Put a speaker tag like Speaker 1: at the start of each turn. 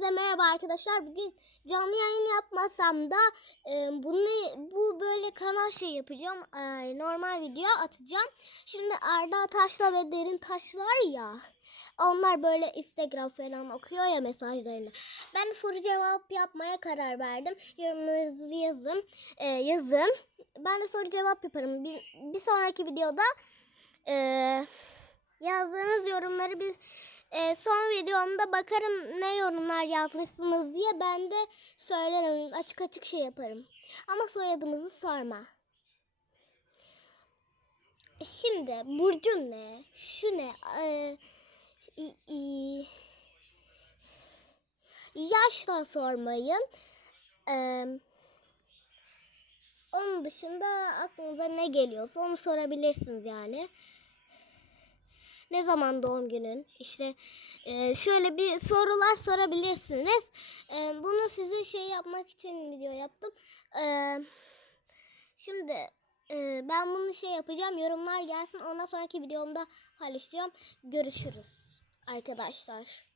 Speaker 1: Hepinize merhaba arkadaşlar. Bugün canlı yayın yapmasam da e, bunu bu böyle kanal şey yapacağım. E, normal video atacağım. Şimdi Arda Taşla ve Derin Taş var ya. Onlar böyle Instagram falan okuyor ya mesajlarını. Ben soru cevap yapmaya karar verdim. Yorumlarınızı yazın. E, yazın. Ben de soru cevap yaparım. Bir, bir sonraki videoda e, bir e, son videomda bakarım ne yorumlar yazmışsınız diye ben de söylerim. Açık açık şey yaparım. Ama soyadımızı sorma. Şimdi burcun ne? Şu ne? Ee, yaşla sormayın. Ee, onun dışında aklınıza ne geliyorsa onu sorabilirsiniz yani ne zaman doğum günün? İşte e, şöyle bir sorular sorabilirsiniz. E, bunu size şey yapmak için video yaptım. E, şimdi e, ben bunu şey yapacağım. Yorumlar gelsin. Ondan sonraki videomda paylaşacağım. Görüşürüz arkadaşlar.